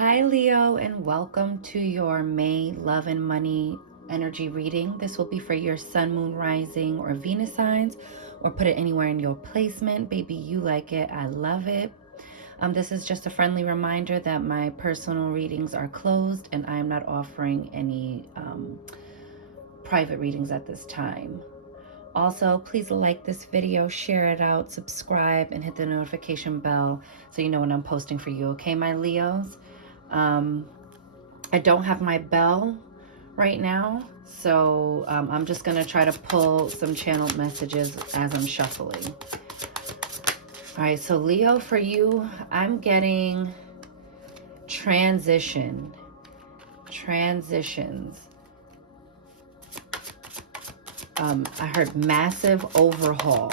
Hi, Leo, and welcome to your May Love and Money energy reading. This will be for your sun, moon, rising, or Venus signs, or put it anywhere in your placement. Baby, you like it. I love it. This is just a friendly reminder that my personal readings are closed and I am not offering any private readings at this time. Also, please like this video, share it out, subscribe, and hit the notification bell so you know when I'm posting for you. Okay, my Leos? I don't have my bell right now, so I'm just going to try to pull some channeled messages as I'm shuffling. All right, so Leo, for you, I'm getting transitions. I heard massive overhaul.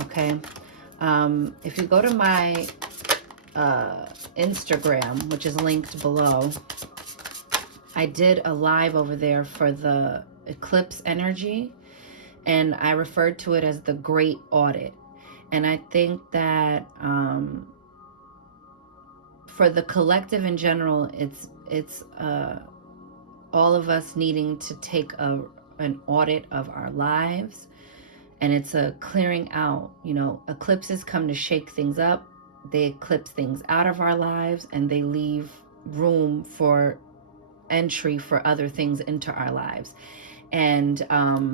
Okay. If you go to my Instagram, which is linked below, I did a live over there for the eclipse energy, and I referred to it as the Great Audit. And I think that for the collective in general, it's all of us needing to take an audit of our lives, and it's a clearing out. You know, eclipses come to shake things up. They eclipse things out of our lives, and they leave room for entry for other things into our lives. And I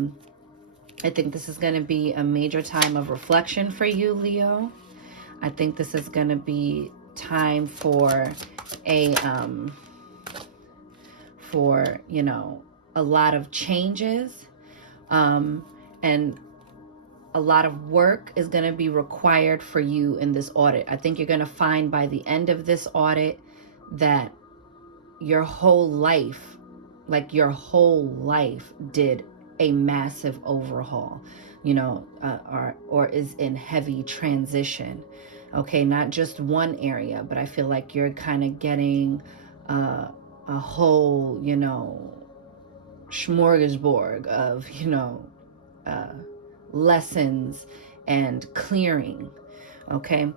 think this is going to be a major time of reflection for you, Leo. I think this is going to be time for a a lot of changes, and a lot of work is going to be required for you in this audit. I think you're going to find by the end of this audit that your whole life, like your whole life, did a massive overhaul, or is in heavy transition. Okay, not just one area, but I feel like you're kind of getting a whole, smorgasbord of, lessons and clearing. Okay,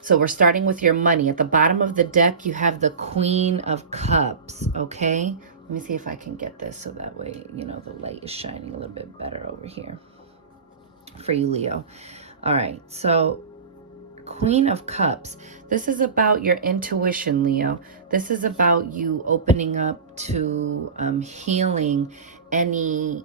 so we're starting with your money. At the bottom of the deck, you have the Queen of Cups. Okay, let me see if I can get this so that way, the light is shining a little bit better over here for you, Leo. All right, so Queen of Cups. This is about your intuition, Leo. This is about you opening up to healing any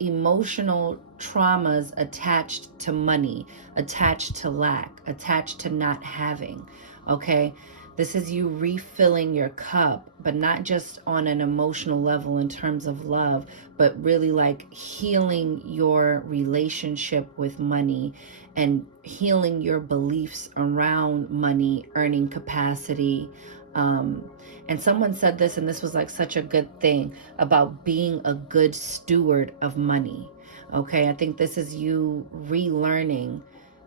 emotional traumas attached to money, attached to lack, attached to not having. Okay, this is you refilling your cup, but not just on an emotional level in terms of love, but really like healing your relationship with money and healing your beliefs around money, earning capacity. And someone said this, and this was like such a good thing about being a good steward of money. Okay, I think this is you relearning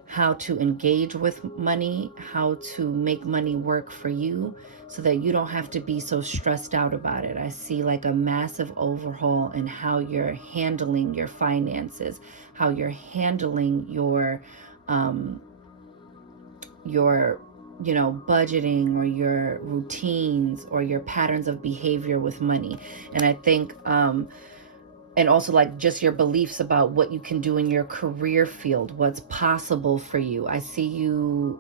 how to engage with money, how to make money work for you so that you don't have to be so stressed out about it. I see like a massive overhaul in how you're handling your finances, how you're handling your budgeting, or your routines, or your patterns of behavior with money. And I think and also like just your beliefs about what you can do in your career field, what's possible for you. I see you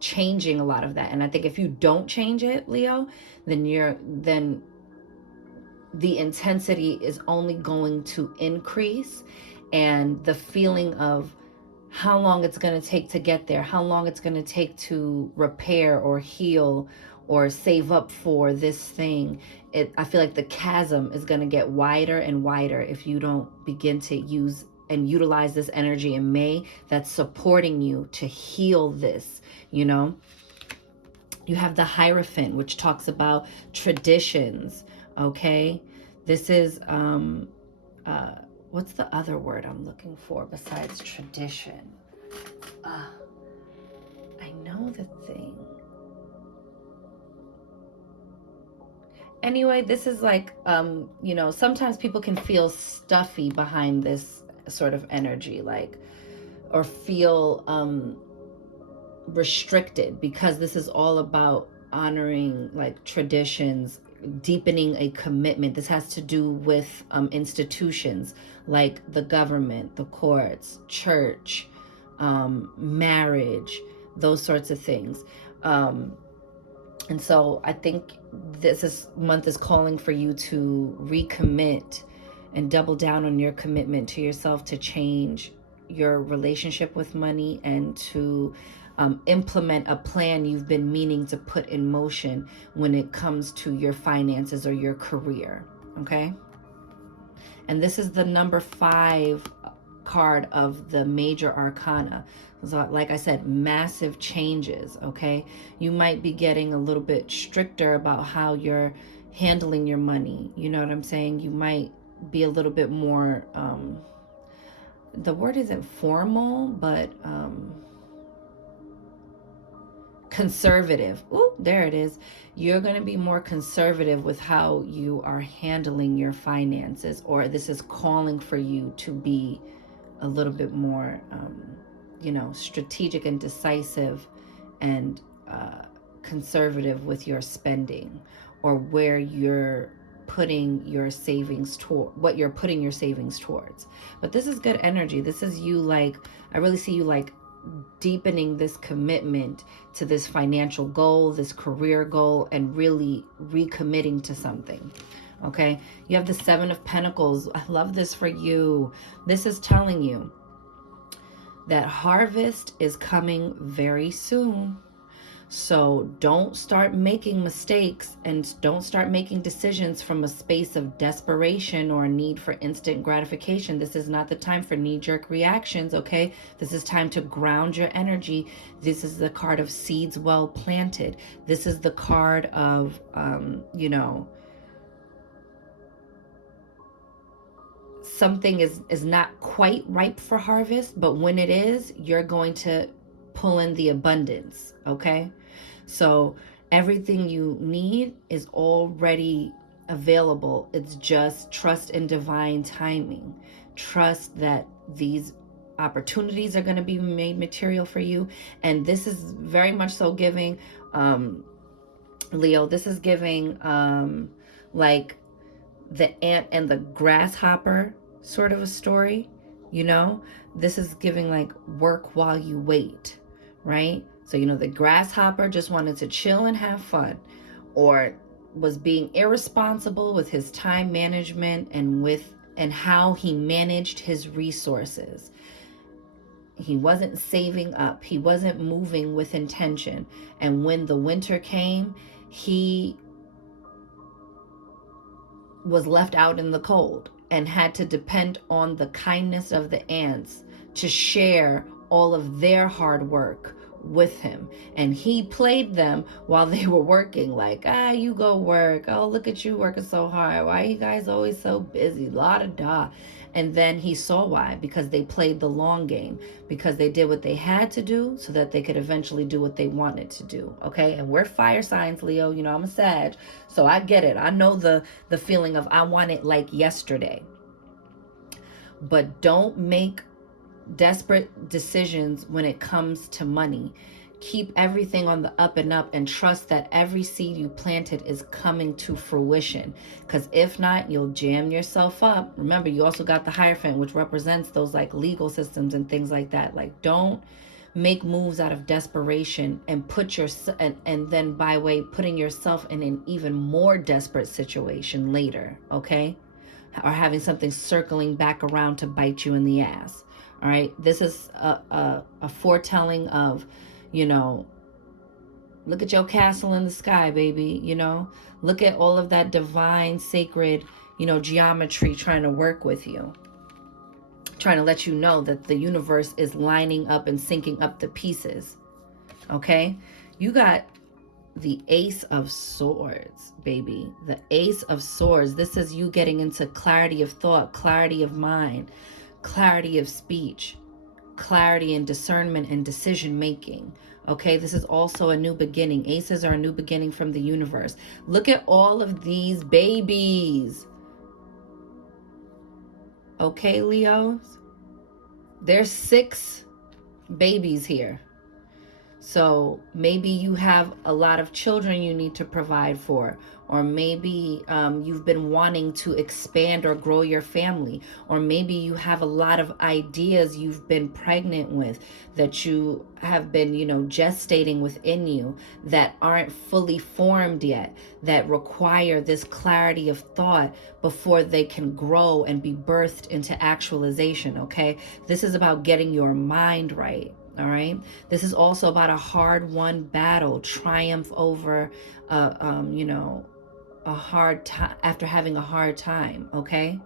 changing a lot of that. And I think if you don't change it, Leo, then the intensity is only going to increase, and the feeling of how long it's going to take to get there, how long it's going to take to repair or heal or save up for this thing. I feel like the chasm is going to get wider and wider if you don't begin to use and utilize this energy in May that's supporting you to heal this. You have the Hierophant, which talks about traditions. Okay, this is what's the other word I'm looking for besides tradition? I know the thing. Anyway, this is like, sometimes people can feel stuffy behind this sort of energy, like, or feel restricted, because this is all about honoring like traditions, deepening a commitment. This has to do with institutions like the government, the courts, church, marriage, those sorts of things. And so I think month is calling for you to recommit and double down on your commitment to yourself to change your relationship with money, and to implement a plan you've been meaning to put in motion when it comes to your finances or your career. Okay? And this is the number 5 card of the major arcana. So like I said, massive changes. Okay, you might be getting a little bit stricter about how you're handling your money. You know what I'm saying? You might be a little bit more the word isn't formal, but conservative. Ooh, there it is. You're going to be more conservative with how you are handling your finances, or this is calling for you to be a little bit more, strategic and decisive and conservative with your spending, or where you're putting your savings toward, what you're putting your savings towards. But this is good energy. This is you, like, I really see you like deepening this commitment to this financial goal, this career goal, and really recommitting to something. Okay, you have the 7 of Pentacles. I love this for you. This is telling you that harvest is coming very soon. So don't start making mistakes, and don't start making decisions from a space of desperation or a need for instant gratification. This is not the time for knee-jerk reactions, okay? This is time to ground your energy. This is the card of seeds well planted. This is the card of, something is not quite ripe for harvest, but when it is, you're going to pull in the abundance, okay? So everything you need is already available. It's just trust in divine timing. Trust that these opportunities are going to be made material for you. And this is very much so giving, Leo, this is giving like the ant and the grasshopper sort of a story. This is giving like work while you wait, right? So the grasshopper just wanted to chill and have fun, or was being irresponsible with his time management and how he managed his resources. He wasn't saving up, he wasn't moving with intention, and when the winter came, he was left out in the cold and had to depend on the kindness of the ants to share all of their hard work with him. And he played them while they were working, like, you go work. Oh, look at you working so hard. Why are you guys always so busy? La da da. And then he saw why, because they played the long game, because they did what they had to do so that they could eventually do what they wanted to do. Okay, and we're fire signs, Leo. I'm a Sag, so I get it. I know the feeling of I want it like yesterday. But don't make desperate decisions when it comes to money. Keep everything on the up and up, and trust that every seed you planted is coming to fruition. Because if not, you'll jam yourself up. Remember, you also got the Hierophant, which represents those like legal systems and things like that. Like, don't make moves out of desperation and and then by way putting yourself in an even more desperate situation later, okay? Or having something circling back around to bite you in the ass. All right, this is a foretelling of, look at your castle in the sky, baby. Look at all of that divine, sacred, geometry trying to work with you, trying to let you know that the universe is lining up and syncing up the pieces. Okay, you got the Ace of Swords, baby. The Ace of Swords. This is you getting into clarity of thought, clarity of mind, clarity of speech, clarity and discernment and decision making. Okay, this is also a new beginning. Aces are a new beginning from the universe. Look at all of these babies. Okay, Leos? There's 6 babies here. So maybe you have a lot of children you need to provide for, or maybe you've been wanting to expand or grow your family, or maybe you have a lot of ideas you've been pregnant with that you have been, gestating within you that aren't fully formed yet, that require this clarity of thought before they can grow and be birthed into actualization, okay? This is about getting your mind right. All right. This is also about a hard-won battle, triumph over, a hard time after having a hard time. Okay.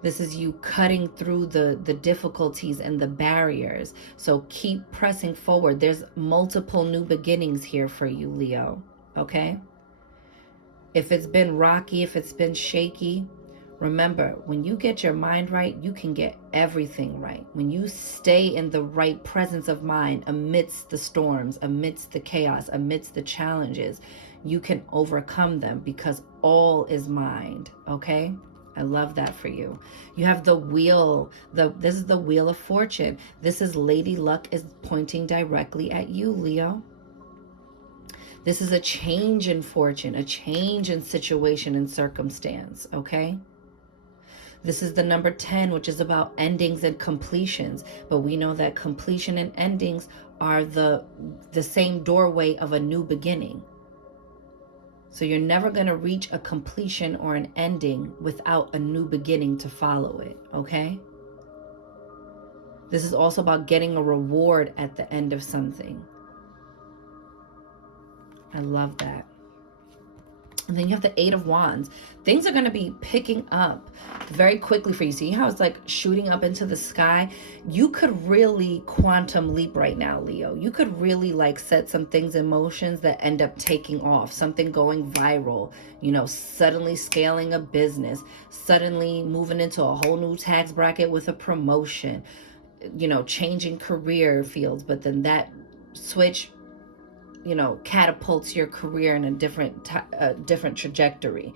This is you cutting through the difficulties and the barriers. So keep pressing forward. There's multiple new beginnings here for you, Leo. Okay. If it's been rocky, if it's been shaky, remember, when you get your mind right, you can get everything right. When you stay in the right presence of mind amidst the storms, amidst the chaos, amidst the challenges, you can overcome them because all is mind, okay? I love that for you. You have the wheel. This is the wheel of fortune. This is Lady Luck is pointing directly at you, Leo. This is a change in fortune, a change in situation and circumstance, okay? This is the number 10, which is about endings and completions. But we know that completion and endings are the same doorway of a new beginning. So you're never going to reach a completion or an ending without a new beginning to follow it, okay? This is also about getting a reward at the end of something. I love that. And then you have the 8 of Wands. Things are going to be picking up very quickly for you. See how it's like shooting up into the sky? You could really quantum leap right now, Leo. You could really like set some things in motions that end up taking off. Something going viral, suddenly scaling a business, suddenly moving into a whole new tax bracket with a promotion, changing career fields. But then that switch catapults your career in a different trajectory.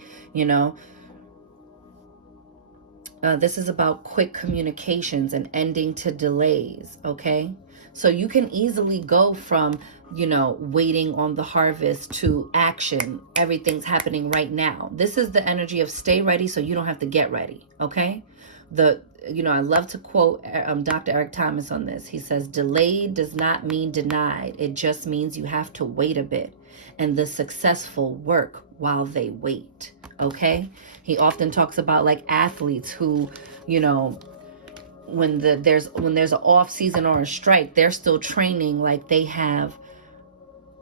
This is about quick communications and ending to delays, okay? So you can easily go from, waiting on the harvest to action. Everything's happening right now. This is the energy of stay ready so you don't have to get ready, okay? I love to quote Dr. Eric Thomas on this. He says, delayed does not mean denied. It just means you have to wait a bit. And the successful work while they wait. Okay? He often talks about like athletes who, when there's an off season or a strike, they're still training like they have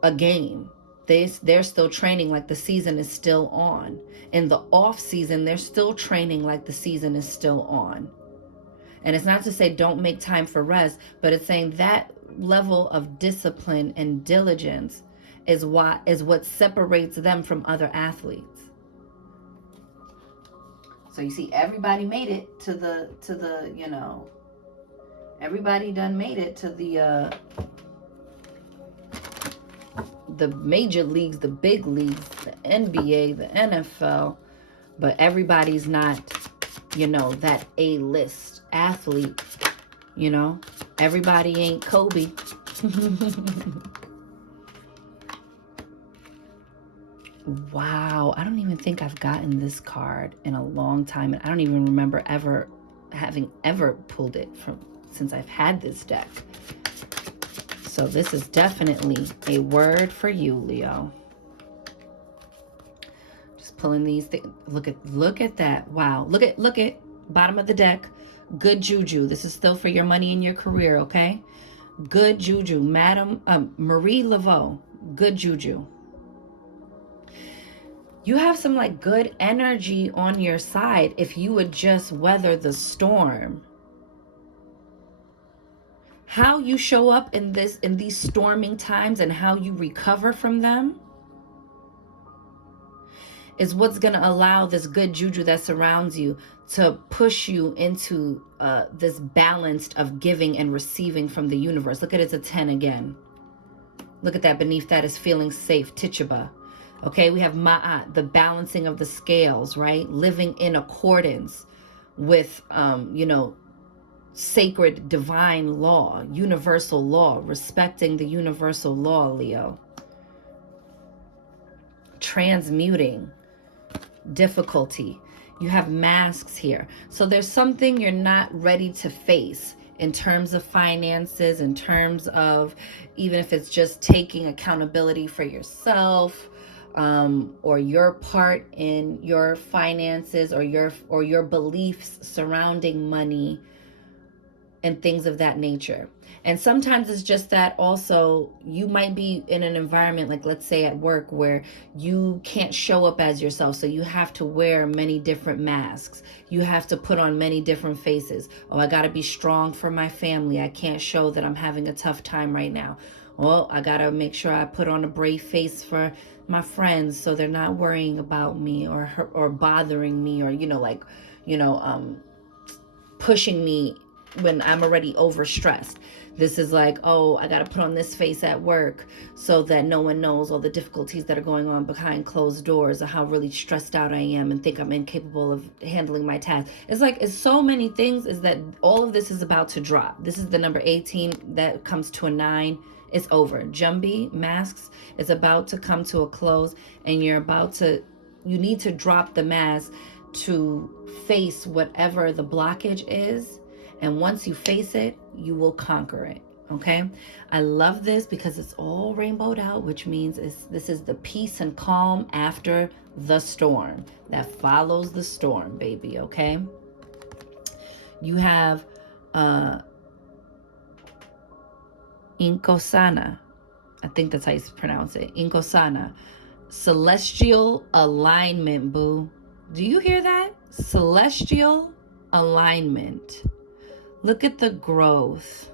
a game. They're still training like the season is still on. In the off season, they're still training like the season is still on. And it's not to say don't make time for rest, but it's saying that level of discipline and diligence is what separates them from other athletes. So you see, everybody made it to the everybody done made it to the major leagues, the big leagues, the NBA, the NFL, but everybody's not, that A-list athlete, everybody ain't Kobe. Wow, I don't even think I've gotten this card in a long time, and I don't even remember having pulled it since I've had this deck. So this is definitely a word for you, Leo. Just pulling these things. Look at that. Wow. Look at bottom of the deck. Good juju. This is still for your money and your career, okay? Good juju. Madam Marie Laveau. Good juju. You have some like good energy on your side if you would just weather the storm. How you show up in these storming times and how you recover from them is what's going to allow this good juju that surrounds you to push you into this balance of giving and receiving from the universe. Look at it's a 10 again. Look at that. Beneath that is feeling safe, Tituba. Okay, we have Ma'at, the balancing of the scales, right? Living in accordance with, sacred divine law, universal law, respecting the universal law, Leo. Transmuting difficulty. You have masks here. So there's something you're not ready to face in terms of finances, in terms of, even if it's just taking accountability for yourself, or your part in your finances, or your beliefs surrounding money and things of that nature. And sometimes it's just that also you might be in an environment, like let's say at work, where you can't show up as yourself. So you have to wear many different masks. You have to put on many different faces. Oh, I got to be strong for my family. I can't show that I'm having a tough time right now. Well, I got to make sure I put on a brave face for my friends so they're not worrying about me or bothering me, or, pushing me when I'm already overstressed. This is like, oh, I got to put on this face at work so that no one knows all the difficulties that are going on behind closed doors, or how really stressed out I am and think I'm incapable of handling my task. It's like, it's so many things, is that all of this is about to drop. This is the number 18 that comes to a 9. It's over. Jumbi, masks, is about to come to a close, and you need to drop the mask to face whatever the blockage is. And once you face it, you will conquer it. Okay? I love this because it's all rainbowed out, which means this is the peace and calm after the storm that follows the storm, baby. Okay? You have Inkosana. I think that's how you pronounce it. Inkosana. Celestial alignment, boo. Do you hear that? Celestial alignment. Look at the growth.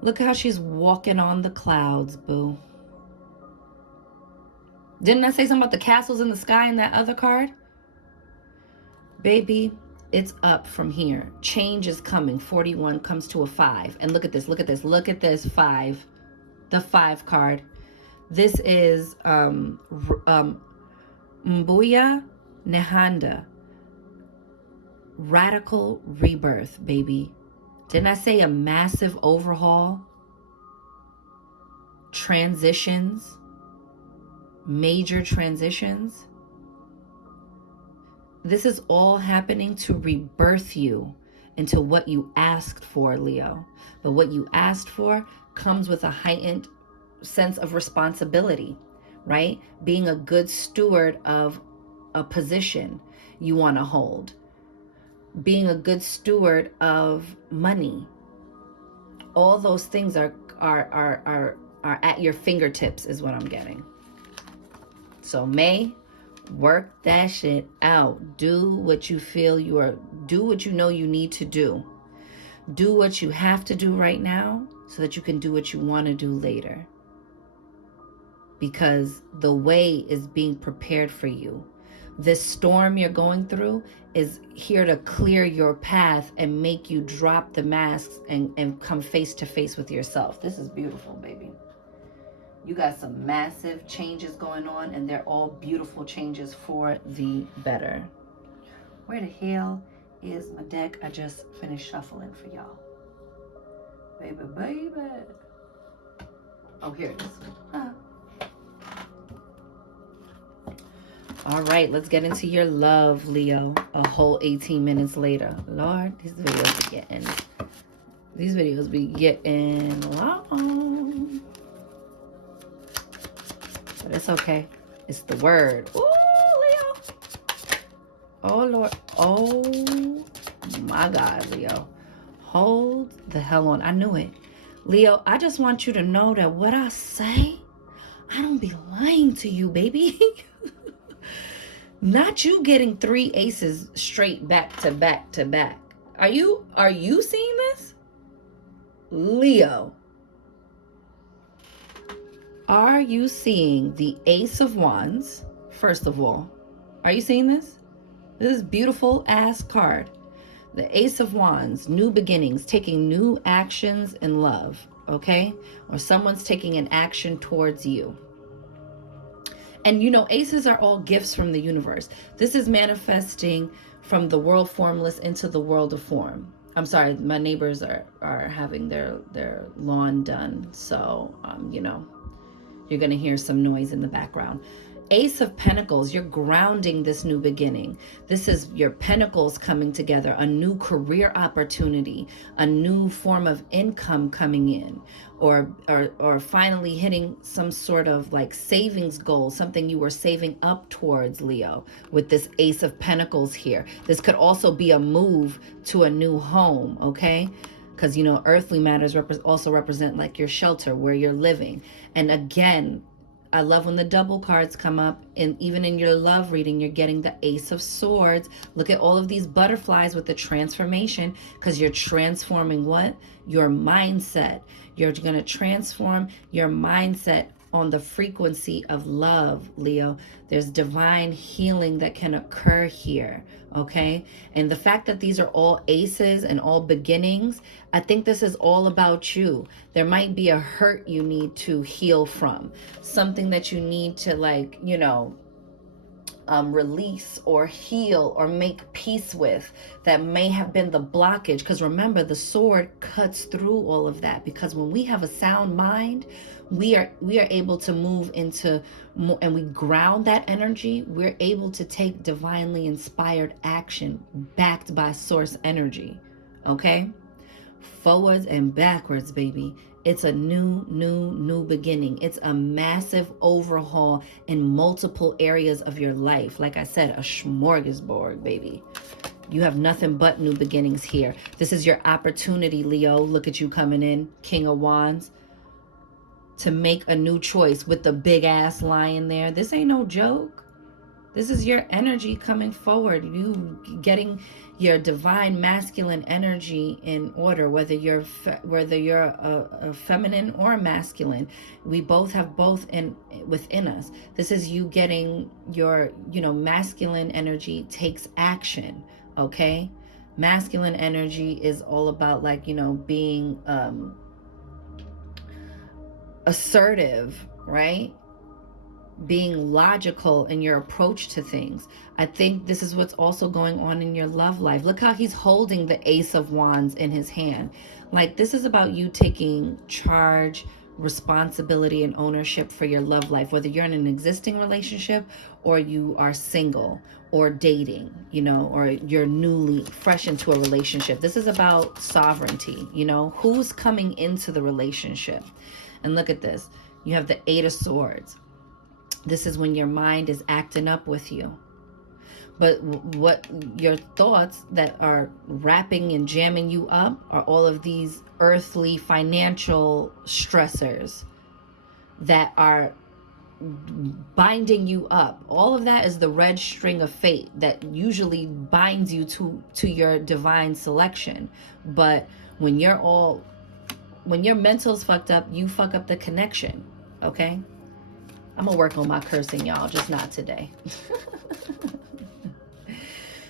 Look how she's walking on the clouds, boo. Didn't I say something about the castles in the sky in that other card? Baby, it's up from here. Change is coming. 41 comes to a 5. And look at this, look at this, look at this 5. The 5 card. This is Mbuya Nehanda. Radical rebirth, baby. Didn't I say a massive overhaul? Transitions. Major transitions. This is all happening to rebirth you into what you asked for, Leo. But what you asked for comes with a heightened sense of responsibility, right? Being a good steward of a position you want to hold. Being a good steward of money. All those things are at your fingertips, is what I'm getting. So May, work that shit out. Do what you feel do what you know you need to do. Do what you have to do right now so that you can do what you want to do later. Because the way is being prepared for you. This storm you're going through is here to clear your path and make you drop the masks and come face to face with yourself. This is beautiful, baby. You got some massive changes going on, and they're all beautiful changes for the better. Where the hell is my deck? I just finished shuffling for y'all. Baby. Oh, here it is. All right, let's get into your love, Leo. A whole 18 minutes later. Lord, these videos be getting long. But it's okay. It's the word. Ooh, Leo. Oh, Lord. Oh, my God, Leo. Hold the hell on. I knew it. Leo, I just want you to know that what I say, I don't be lying to you, baby. Not you getting 3 aces straight back to back to back. Are you seeing this? Leo. Are you seeing the Ace of Wands? First of all, are you seeing this? This is beautiful ass card. The Ace of Wands, new beginnings, taking new actions in love, okay? Or someone's taking an action towards you. And aces are all gifts from the universe. This is manifesting from the world formless into the world of form. I'm sorry, my neighbors are having their lawn done, so you're going to hear some noise in the background. Ace of Pentacles, you're grounding this new beginning. This is your pentacles coming together, a new career opportunity, a new form of income coming in, or finally hitting some sort of like savings goal, something you were saving up towards, Leo, with this Ace of Pentacles here. This could also be a move to a new home, okay? Because, earthly matters also represent like your shelter, where you're living. And again, I love when the double cards come up, and even in your love reading, you're getting the Ace of Swords. Look at all of these butterflies with the transformation, because you're transforming what? Your mindset. You're going to transform your mindset on the frequency of love, Leo. There's divine healing that can occur here, okay? And the fact that these are all aces and all beginnings, I think this is all about you. There might be a hurt you need to heal from, something that you need to release or heal or make peace with, that may have been the blockage. Because remember, the sword cuts through all of that, because when we have a sound mind, we are able to move into more, and we ground that energy. We're able to take divinely inspired action backed by source energy, okay? Forwards and backwards, baby. It's a new beginning. It's a massive overhaul in multiple areas of your life. Like I said, a smorgasbord, baby. You have nothing but new beginnings here. This is your opportunity, Leo. Look at you coming in, King of Wands, to make a new choice with the big ass lion there. This ain't no joke. This is your energy coming forward. You getting your divine masculine energy in order, whether you're a feminine or a masculine. We both have both within us. This is you getting your, masculine energy takes action, okay? Masculine energy is all about being assertive, right? Being logical in your approach to things. I think this is what's also going on in your love life. Look how he's holding the Ace of Wands in his hand. Like, this is about you taking charge, responsibility, and ownership for your love life, whether you're in an existing relationship or you are single or dating, or you're newly fresh into a relationship. This is about sovereignty, who's coming into the relationship. And look at this. You have the Eight of Swords. This is when your mind is acting up with you. But what your thoughts that are wrapping and jamming you up are all of these earthly financial stressors that are binding you up. All of that is the red string of fate that usually binds you to your divine selection. But when your mental's fucked up, you fuck up the connection, okay? I'm gonna work on my cursing, y'all, just not today.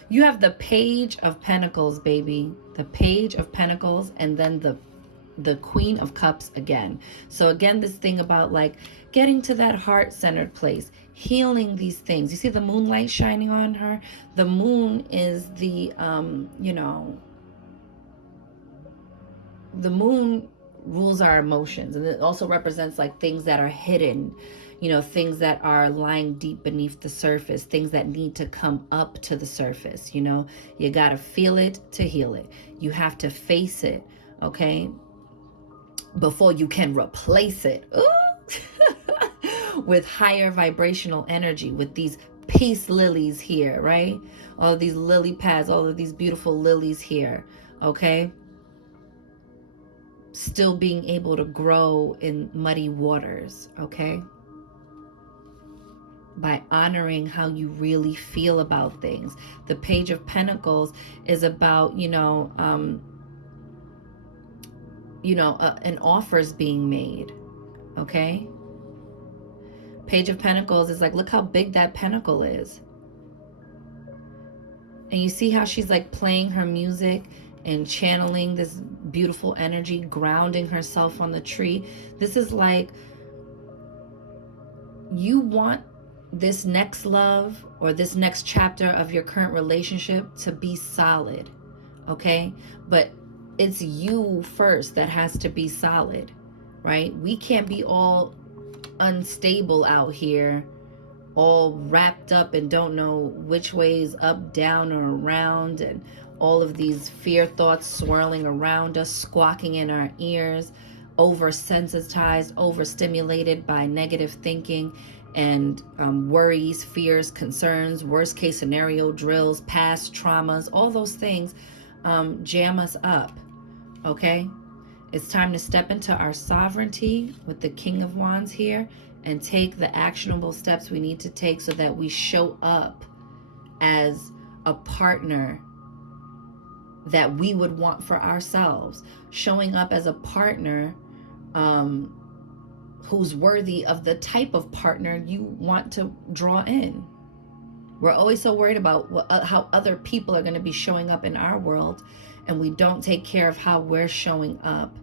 You have the Page of Pentacles, baby. The Page of Pentacles, and then the Queen of Cups again. So again, this thing about getting to that heart-centered place, healing these things. You see the moonlight shining on her? The moon is the moon rules our emotions, and it also represents things that are hidden, things that are lying deep beneath the surface, things that need to come up to the surface. You gotta feel it to heal it. You have to face it, okay, before you can replace it. With higher vibrational energy, with these peace lilies here, right? All of these lily pads, all of these beautiful lilies here, okay? Still being able to grow in muddy waters, okay? By honoring how you really feel about things. The Page of Pentacles is about, an offer's being made, okay? Page of Pentacles is look how big that pentacle is. And you see how she's playing her music and channeling this beautiful energy, grounding herself on the tree. This is you want this next love or this next chapter of your current relationship to be solid, okay? But it's you first that has to be solid, right? We can't be all unstable out here, all wrapped up and don't know which way is up, down, or around, and all of these fear thoughts swirling around us, squawking in our ears, oversensitized, overstimulated by negative thinking and worries, fears, concerns, worst case scenario drills, past traumas, all those things jam us up, okay? It's time to step into our sovereignty with the King of Wands here and take the actionable steps we need to take so that we show up as a partner that we would want for ourselves. Showing up as a partner who's worthy of the type of partner you want to draw in. We're always so worried about how other people are going to be showing up in our world, and we don't take care of how we're showing up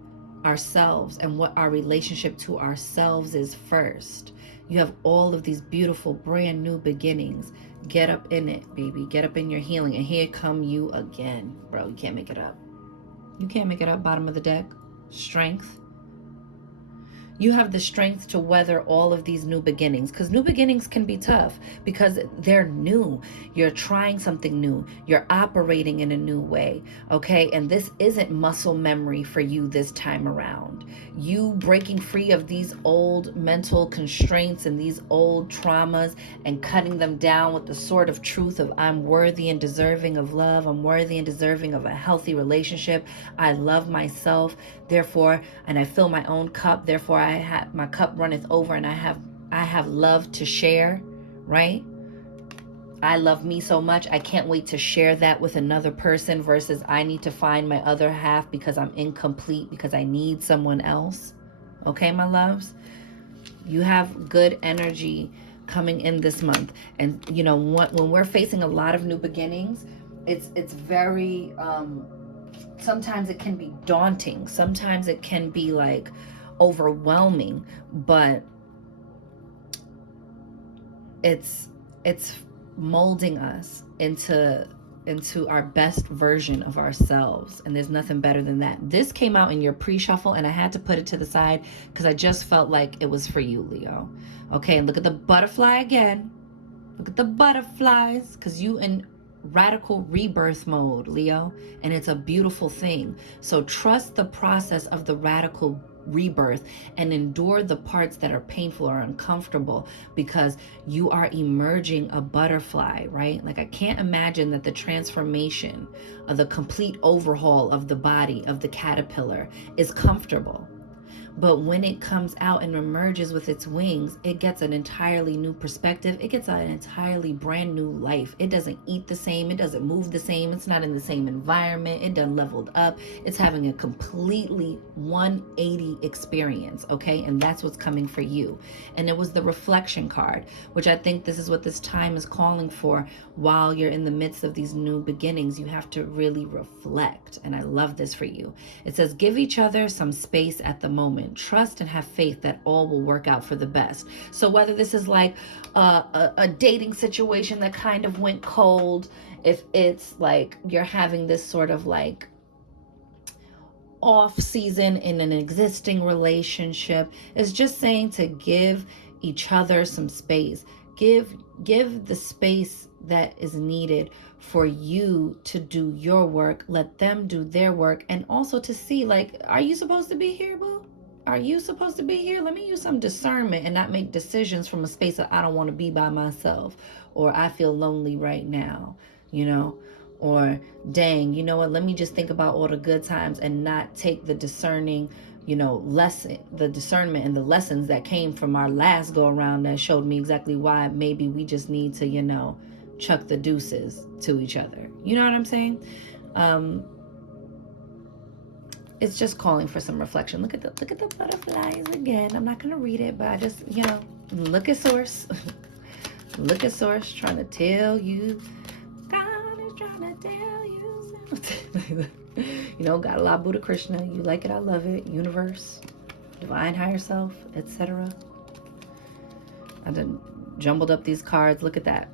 ourselves and what our relationship to ourselves is first. You have all of these beautiful brand new beginnings. Get up in it, baby. Get up in your healing. And here come you again, bro. You can't make it up. You can't make it up. Bottom of the deck. Strength. You have the strength to weather all of these new beginnings, because new beginnings can be tough because they're new. You're trying something new. You're operating in a new way, okay? And this isn't muscle memory for you this time around. You breaking free of these old mental constraints and these old traumas and cutting them down with the sword of truth of I'm worthy and deserving of love. I'm worthy and deserving of a healthy relationship. I love myself, therefore, and I fill my own cup, therefore I have my cup runneth over, and I have love to share, right? I love me so much, I can't wait to share that with another person versus I need to find my other half because I'm incomplete, because I need someone else. Okay, my loves? You have good energy coming in this month. And you know what, when we're facing a lot of new beginnings, it's very sometimes it can be daunting. Sometimes it can be like overwhelming, but it's molding us into our best version of ourselves, and there's nothing better than that. This came out in your pre-shuffle, and I had to put it to the side because I just felt like it was for you, Leo. Okay, and look at the butterfly again. Look at the butterflies, because you in radical rebirth mode, Leo, and it's a beautiful thing. So trust the process of the radical rebirth and endure the parts that are painful or uncomfortable, because you are emerging a butterfly, right? Like, I can't imagine that the transformation of the complete overhaul of the body of the caterpillar is comfortable. But when it comes out and emerges with its wings, it gets an entirely new perspective. It gets an entirely brand new life. It doesn't eat the same. It doesn't move the same. It's not in the same environment. It done leveled up. It's having a completely 180 experience, okay? And that's what's coming for you. And it was the reflection card, which I think this is what this time is calling for. While you're in the midst of these new beginnings, you have to really reflect. And I love this for you. It says, give each other some space at the moment. Trust and have faith that all will work out for the best. So whether this is like a dating situation that kind of went cold, if it's like you're having this sort of like off season in an existing relationship, it's just saying to give each other some space. Give the space that is needed for you to do your work. Let them do their work, and also to see, like, are you supposed to be here, boo? Are you supposed to be here? Let me use some discernment and not make decisions from a space that I don't want to be by myself, or I feel lonely right now, you know, or dang, you know what? Let me just think about all the good times and not take the discerning, you know, the discernment and the lessons that came from our last go around that showed me exactly why maybe we just need to, you know, chuck the deuces to each other. You know what I'm saying? It's just calling for some reflection. Look at the butterflies again. I'm not gonna read it, but I just, you know, look at source. Look at source trying to tell you. God is trying to tell you something. You know, got a lot of Buddha Krishna. You like it, I love it. Universe, divine higher self, etc. I done jumbled up these cards. Look at that.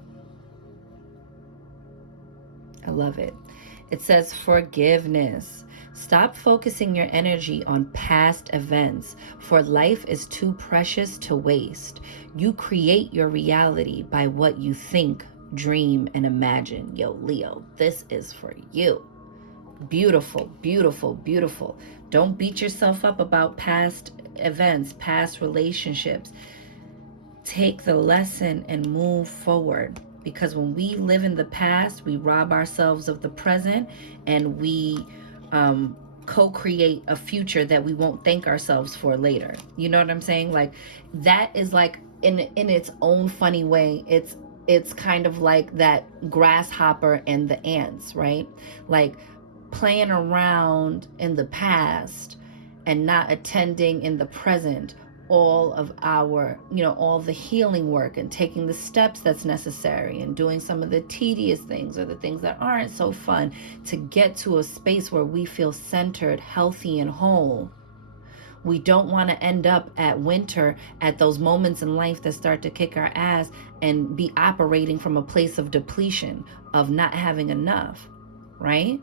I love it. It says forgiveness. Stop focusing your energy on past events, for life is too precious to waste. You create your reality by what you think, dream, and imagine. Yo, Leo, this is for you. Beautiful, beautiful, beautiful. Don't beat yourself up about past events, past relationships. Take the lesson and move forward. Because when we live in the past, we rob ourselves of the present, and we co-create a future that we won't thank ourselves for later. You know what I'm saying? Like, that is like, in its own funny way, it's kind of like that grasshopper and the ants, right? Like, playing around in the past and not attending in the present all of our, all the healing work, and taking the steps that's necessary, and doing some of the tedious things or the things that aren't so fun to get to a space where we feel centered, healthy, and whole. We don't want to end up at winter, at those moments in life that start to kick our ass, and be operating from a place of depletion, of not having enough, right?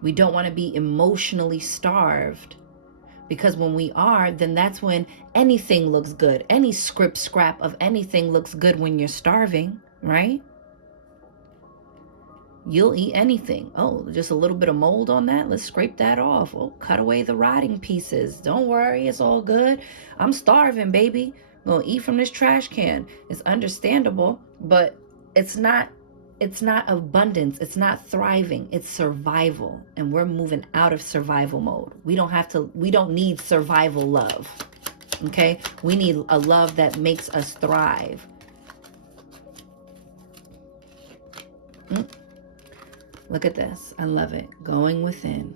We don't want to be emotionally starved, because when we are, then that's when anything looks good. Any script scrap of anything looks good when you're starving, right? You'll eat anything. Oh, just a little bit of mold on that? Let's scrape that off. Oh, cut away the rotting pieces. Don't worry, it's all good. I'm starving, baby. I'm gonna eat from this trash can. It's understandable, but it's not abundance. It's not thriving. It's survival. And we're moving out of survival mode. We don't need survival love. Okay? We need a love that makes us thrive. Look at this. I love it. Going within.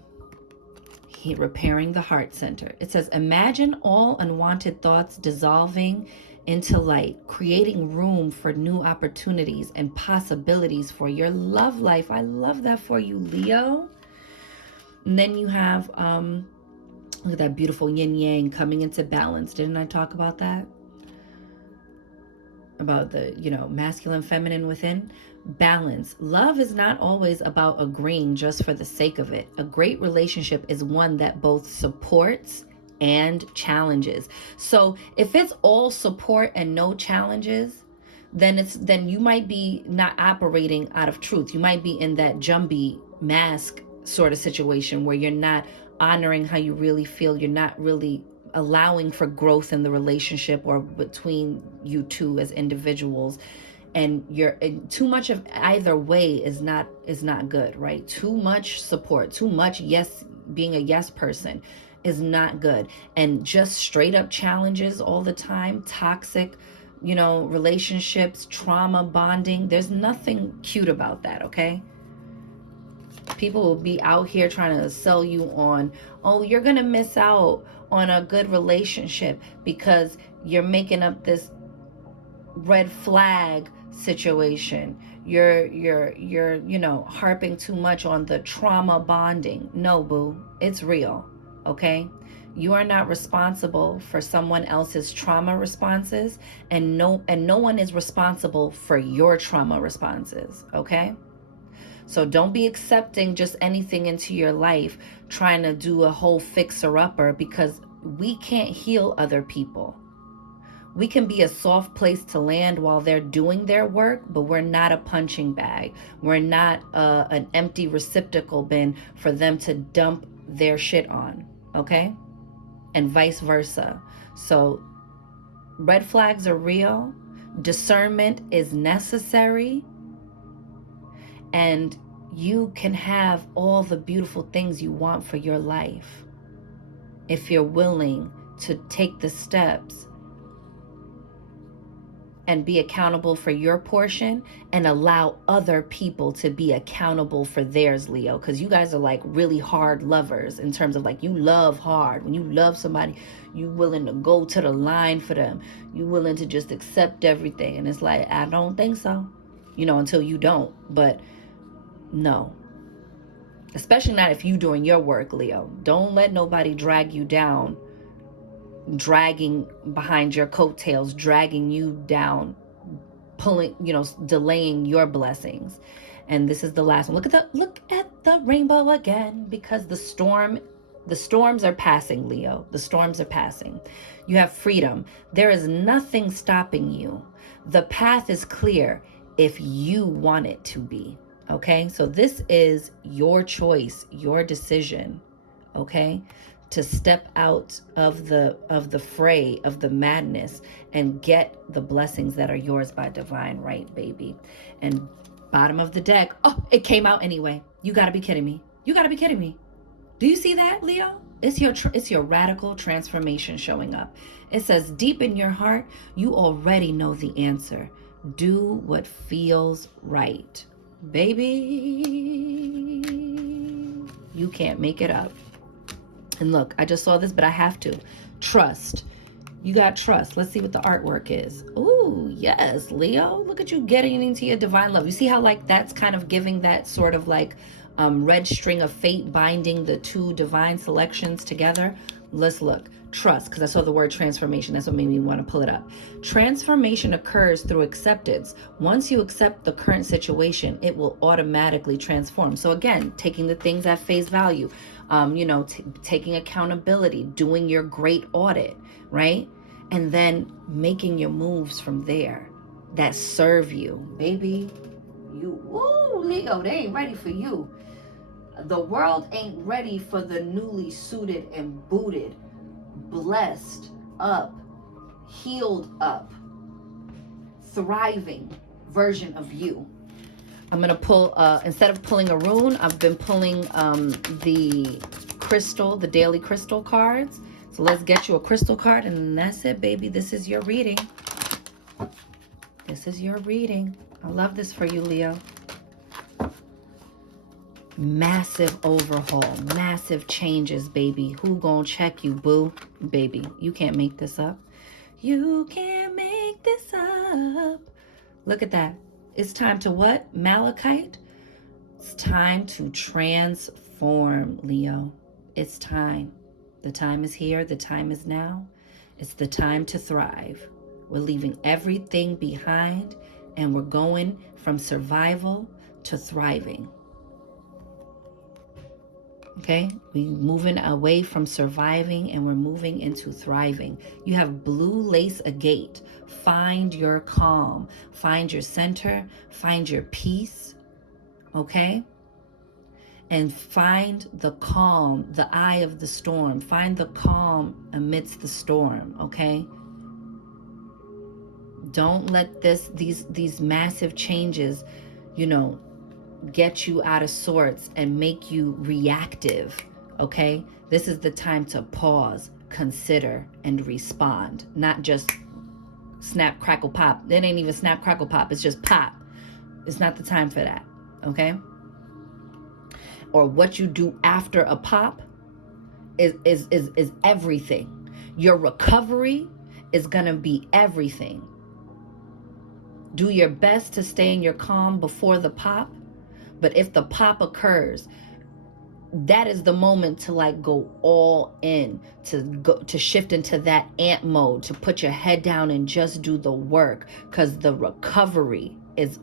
Repairing the heart center. It says, imagine all unwanted thoughts dissolving into light, creating room for new opportunities and possibilities for your love life. I love that for you, Leo. And then you have, look at that beautiful yin yang coming into balance. Didn't I talk about that? About the, masculine, feminine within. Balance. Love is not always about agreeing just for the sake of it. A great relationship is one that both supports and challenges. So if it's all support and no challenges, then you might be not operating out of truth. You might be in that Jumbie mask sort of situation where you're not honoring how you really feel. You're not really allowing for growth in the relationship or between you two as individuals. And too much of either way is not good, right? Too much support, too much being a yes person is not good. And just straight up challenges all the time, toxic, relationships, trauma bonding. There's nothing cute about that, okay? People will be out here trying to sell you on, oh, you're gonna miss out on a good relationship because you're making up this red flag situation. You're harping too much on the trauma bonding. No, boo, it's real. Okay? You are not responsible for someone else's trauma responses, and no one is responsible for your trauma responses. Okay? So don't be accepting just anything into your life, trying to do a whole fixer-upper, because we can't heal other people. We can be a soft place to land while they're doing their work, but we're not a punching bag. We're not an empty receptacle bin for them to dump their shit on, okay? And vice versa. So red flags are real. Discernment is necessary. And you can have all the beautiful things you want for your life if you're willing to take the steps and be accountable for your portion and allow other people to be accountable for theirs, Leo. Because you guys are like really hard lovers in terms of like, you love hard. When you love somebody, you willing to go to the line for them. You willing to just accept everything. And it's like, I don't think so, until you don't. But no. Especially not if you doing your work, Leo. Don't let nobody drag you down dragging behind your coattails, dragging you down, pulling, delaying your blessings. And this is the last one. Look at the rainbow again, because the storms are passing, Leo. The storms are passing. You have freedom. There is nothing stopping you. The path is clear if you want it to be. Okay? So this is your choice, your decision. Okay? To step out of the fray of the madness and get the blessings that are yours by divine right, baby. And bottom of the deck, oh, it came out anyway. You got to be kidding me. You got to be kidding me. Do you see that, Leo? It's your radical transformation showing up. It says, deep in your heart, you already know the answer. Do what feels right. Baby, you can't make it up. And look, I just saw this, but I have to. Trust. You got trust. Let's see what the artwork is. Ooh, yes, Leo. Look at you getting into your divine love. You see how like that's kind of giving that sort of like red string of fate binding the two divine selections together. Let's look. Trust, because I saw the word transformation. That's what made me want to pull it up. Transformation occurs through acceptance. Once you accept the current situation, it will automatically transform. So again, taking the things at face value, taking accountability, doing your great audit, right? And then making your moves from there that serve you. Baby, Leo, they ain't ready for you. The world ain't ready for the newly suited and booted, blessed up, healed up, thriving version of you. I'm going to pull, instead of pulling a rune, I've been pulling the crystal, the daily crystal cards. So let's get you a crystal card, and that's it, baby. This is your reading. This is your reading. I love this for you, Leo. Massive overhaul, massive changes, baby. Who gonna check you, boo? Baby, you can't make this up. You can't make this up. Look at that. It's time to what? Malachite? It's time to transform, Leo. It's time. The time is here. The time is now. It's the time to thrive. We're leaving everything behind, and we're going from survival to thriving. Okay, we're moving away from surviving and we're moving into thriving. You have blue lace agate. Find your calm. Find your center. Find your peace. Okay? And find the calm, the eye of the storm. Find the calm amidst the storm. Okay? Don't let these massive changes, get you out of sorts and make you reactive. Okay? This is the time to pause, consider, and respond. Not just snap, crackle, pop. It ain't even snap, crackle, pop. It's just pop. It's not the time for that. Okay? Or what you do after a pop is everything. Your recovery is gonna be everything. Do your best to stay in your calm before the pop. But if the pop occurs, that is the moment to like go all in, to shift into that ant mode, to put your head down and just do the work, because the recovery is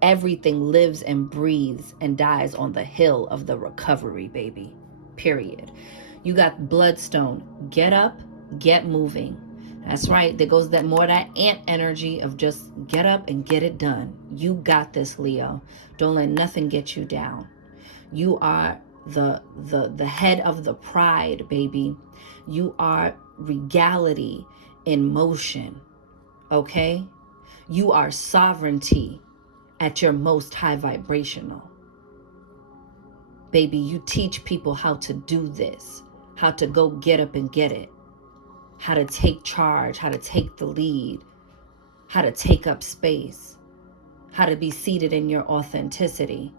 everything lives and breathes and dies on the hill of the recovery, baby. Period. You got bloodstone. Get up, get moving. That's right. There goes that ant energy of just get up and get it done. You got this, Leo. Don't let nothing get you down. You are the head of the pride, baby. You are regality in motion. Okay? You are sovereignty at your most high vibrational. Baby, you teach people how to do this, how to go get up and get it, how to take charge, how to take the lead, how to take up space, how to be seated in your authenticity,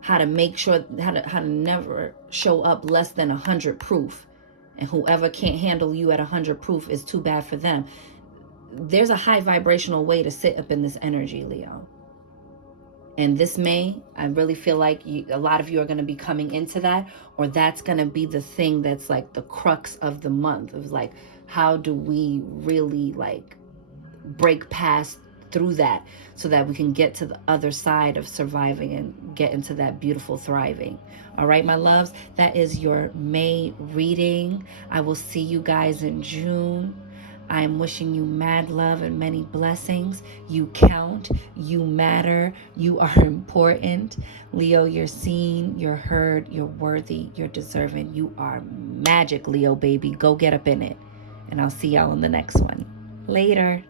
how to make sure, how to never show up less than 100 proof. And whoever can't handle you at 100 proof is too bad for them. There's a high vibrational way to sit up in this energy, Leo. And this May, I really feel like a lot of you are going to be coming into that, or that's going to be the thing that's like the crux of the month. It was like, how do we really like break past through that so that we can get to the other side of surviving and get into that beautiful thriving. All right, my loves, that is your May reading. I will see you guys in June. I am wishing you mad love and many blessings. You count, you matter, you are important. Leo, you're seen, you're heard, you're worthy, you're deserving. You are magic, Leo baby. Go get up in it. And I'll see y'all in the next one. Later.